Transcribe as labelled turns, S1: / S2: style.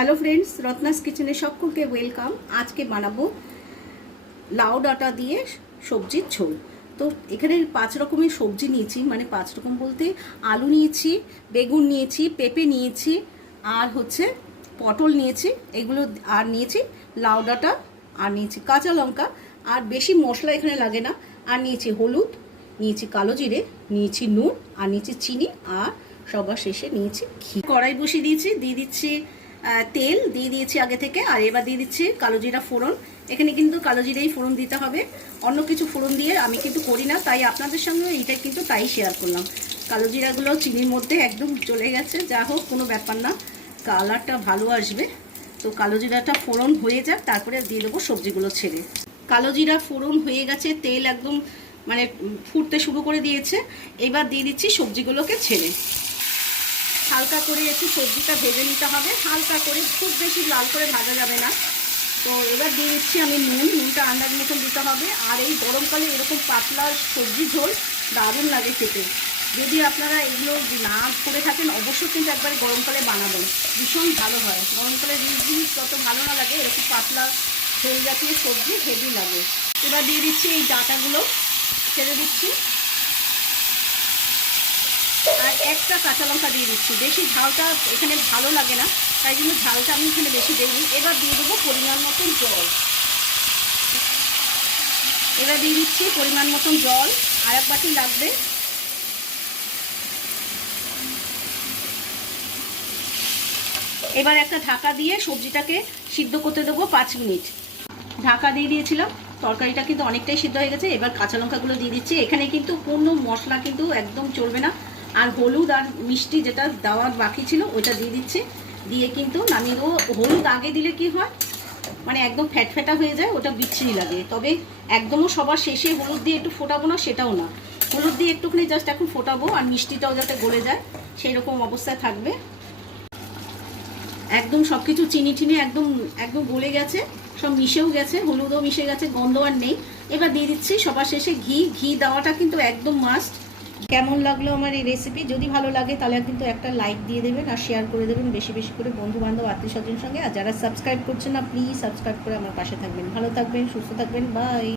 S1: Hello friends Ratna's কিচেনে সকলকে welcome আজকে বানাবো লাউ ডাঁটা দিয়ে সবজির ঝোল। তো এখানে পাঁচ রকমের সবজি নিয়েছি মানে পাঁচ রকম বলতে আলু নিয়েছি, বেগুন নিয়েছি, পেঁপে নিয়েছি, আর হচ্ছে পটল নিয়েছি, এগুলো আর নিয়েছি লাউ ডাঁটা, আর নিয়েছি কাঁচা লঙ্কা, আর বেশি মশলা এখানে লাগে না। আর নিয়েছি হলুদ, নিয়েছি কালো জিরে, নিয়েছি নুন, আর নিয়েছি চিনি, আর সবার শেষে নিয়েছি ঘি। কড়াই বসিয়ে দিয়েছি, দিয়ে দিচ্ছি তেল দিয়ে দিয়েছি আগে থেকে, আর এবার দিয়ে দিচ্ছি কালো জিরা ফোড়ন। এখানে কিন্তু কালো জিরেই ফোড়ন দিতে হবে। অন্য কিছু ফোড়ন দিয়ে আমি কিন্তু করি না, তাই আপনাদের সঙ্গে এইটা কিন্তু তাই শেয়ার করলাম। কালো জিরাগুলো চিনির মধ্যে একদম চলে গেছে, যা হোক, কোনো ব্যাপার না। কালারটা ভালো আসবে। তো কালো জিরাটা ফোড়ন হয়ে যাক, তারপরে দিয়ে দেবো সবজিগুলো ছেড়ে। কালো জিরা ফোড়ন হয়ে গেছে, তেল একদম মানে ফুটতে শুরু করে দিয়েছে। এবার দিয়ে দিচ্ছি সবজিগুলোকে ছেড়ে। হালকা করে একটু সবজিটা ভেজে নিতে হবে। হালকা করে, খুব বেশি লাল করে ভাজা যাবে না। তো এবার দিয়ে দিচ্ছি আমি নুন। নুনটা আন্দাজ মতন দিতে হবে। আর এই গরমকালে এরকম পাতলা সবজি ঝোল দারুণ লাগে খেতে। যদি আপনারা এগুলো না করে থাকেন, অবশ্যই কিন্তু একবার গরমকালে বানাবেন। ভীষণ ভালো হয়। গরমকালে জিনিস যত ভালো না লাগে, এরকম পাতলা ঝোল জাতীয় সবজি হেভি লাগে। এবার দিয়ে দিচ্ছি এই ডাঁটাগুলো। ছেড়ে দিচ্ছি। আর একটা কাঁচা লঙ্কা দিয়ে দিচ্ছি। বেশি ঝালটা এখানে ভালো লাগে না, তাই জন্য ঝালটা আমি এখানে বেশি দিইনি। এবার দিয়ে দেবো পরিমাণ মতন জল। এবার দিয়ে দিচ্ছি পরিমাণ মতন জল। আর এক বাটি লাগবে। এবার একটা ঢাকা দিয়ে সবজিটাকে সিদ্ধ করতে দেবো পাঁচ মিনিট। ঢাকা দিয়ে দিয়েছিলাম, তরকারিটা কিন্তু অনেকটাই সিদ্ধ হয়ে গেছে। এবার কাঁচা লঙ্কাগুলো দিয়ে দিচ্ছি। এখানে কিন্তু কোনো মশলা কিন্তু একদম চলবে না। আর হলুদ আর মিষ্টি যেটা দেওয়ার বাকি ছিল, ওইটা দিয়ে দিচ্ছি। দিয়ে কিন্তু নামিয়ে দেবো। হলুদ আগে দিলে কি হয়? মানে একদম ফ্যাট ফ্যাটা হয়ে যায়, ওটা বিচ্ছিরি লাগে। তবে একদমও সবার শেষে হলুদ দিয়ে একটু ফোটাবো না, সেটাও না। হলুদ দিয়ে একটুখানি জাস্ট এখন ফোটাবো, আর মিষ্টিটাও যাতে গলে যায় সেই রকম অবস্থায় থাকবে। একদম সব কিছু চিনি টিনি একদম একদম গলে গেছে, সব মিশেও গেছে, হলুদও মিশে গেছে, গন্ধ আর নেই। এবার দিয়ে দিচ্ছি সবার শেষে ঘি। ঘি দেওয়াটা কিন্তু একদম মাস্ট কেমন লাগল আমার এই রেসিপি যদি ভালো লাগে তাহলে কিন্তু একটা লাইক দিয়ে দেবেন আর শেয়ার করে দেবেন বেশি বেশি করে বন্ধু বান্ধব আত্মীয় স্বজন সঙ্গে। আর যারা সাবস্ক্রাইব করছেন না প্লিজ সাবস্ক্রাইব করে আমার পাশে থাকবেন। ভালো থাকবেন, সুস্থ থাকবেন। বাই